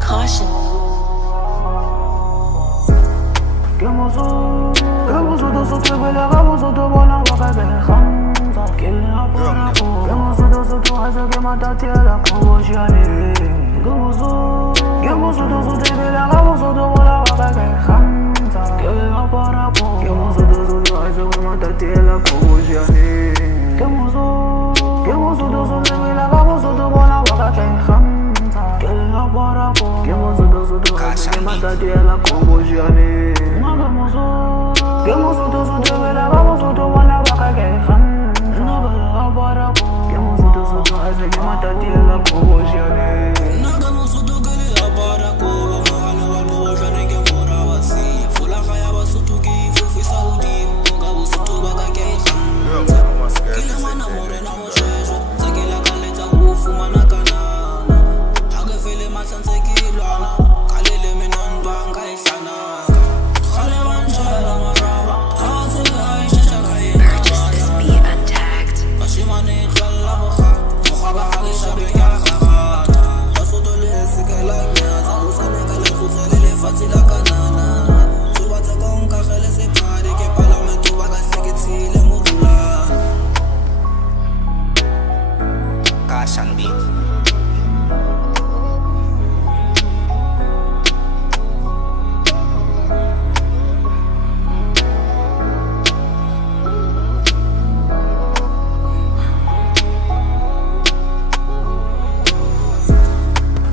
Caution. Que Mosotho sotrebela ka Mosotho bona ba ka bekhamza ke la para ko ke Mosotho hasa ke matatiela ko bojane ke Mosotho sotrebela ka Mosotho bona ba ka bekhamza ke la para ko ke Mosotho hasa ke matatiela ko bojane ke Mosotho sotrebela ka Mosotho bona ba ka bekhamza ke la para ko ke Mosotho hasa ke matatiela ko bojane que Mosotho sotrebela ka Mosotho bona ba ka bekhamza que Mosotho hasa ke matatiela ko bojane Naga Mosotho ke le apara ko ba mohale wa bojane ke Mora Basia fula ga ya Basotho ke fofisa hodimo ka Bosotho ba ka bekhamza ke le mana morena moshweshwe tse ke la ka letsa ho fumana kanana ha ke fele mahlanse ke lwana ka le le menantwa nka e hlanaka khale ba njela maraba ha se ha e shesha ka e Purchase this beat untagged. bashimane tlalla boga boga ba ha le shabe ya gagata Basotho le se ke la nyatsa ho sane ka le khutlele le fatsi la kanana so ba tsa konka gele se phade ke parlamento ba ka seketsile morulana Kashan beat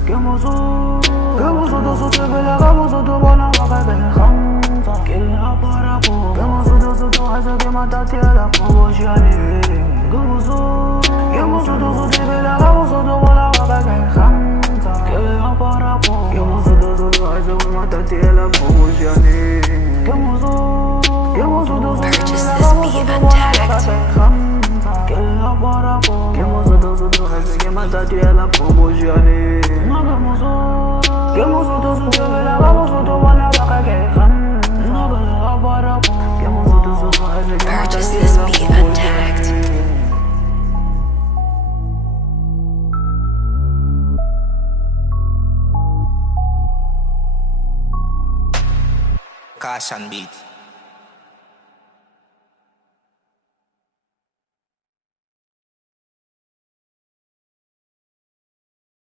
que Mosotho sotrebela ka Mosotho bona ba ka bekhamza ke la para ko ke Mosotho hasa ke matatiela ko bojane ke Mosotho sotrebela ka Mosotho bona ba ka bekhamza ke la para ko ke Mosotho hasa ke matatiela ko bojane ke Mosotho Purchase sotrebela this ka beat Mosotho bona ba ka untagged. bekhamza ke la para ko ke Mosotho hasa ke matatiela ko bojane que Mosotho sotrebela ka Mosotho bona ba ka bekhamza ke Mosotho hasa ke Purchase this matatiela beat ko untagged. bojane Kashan beat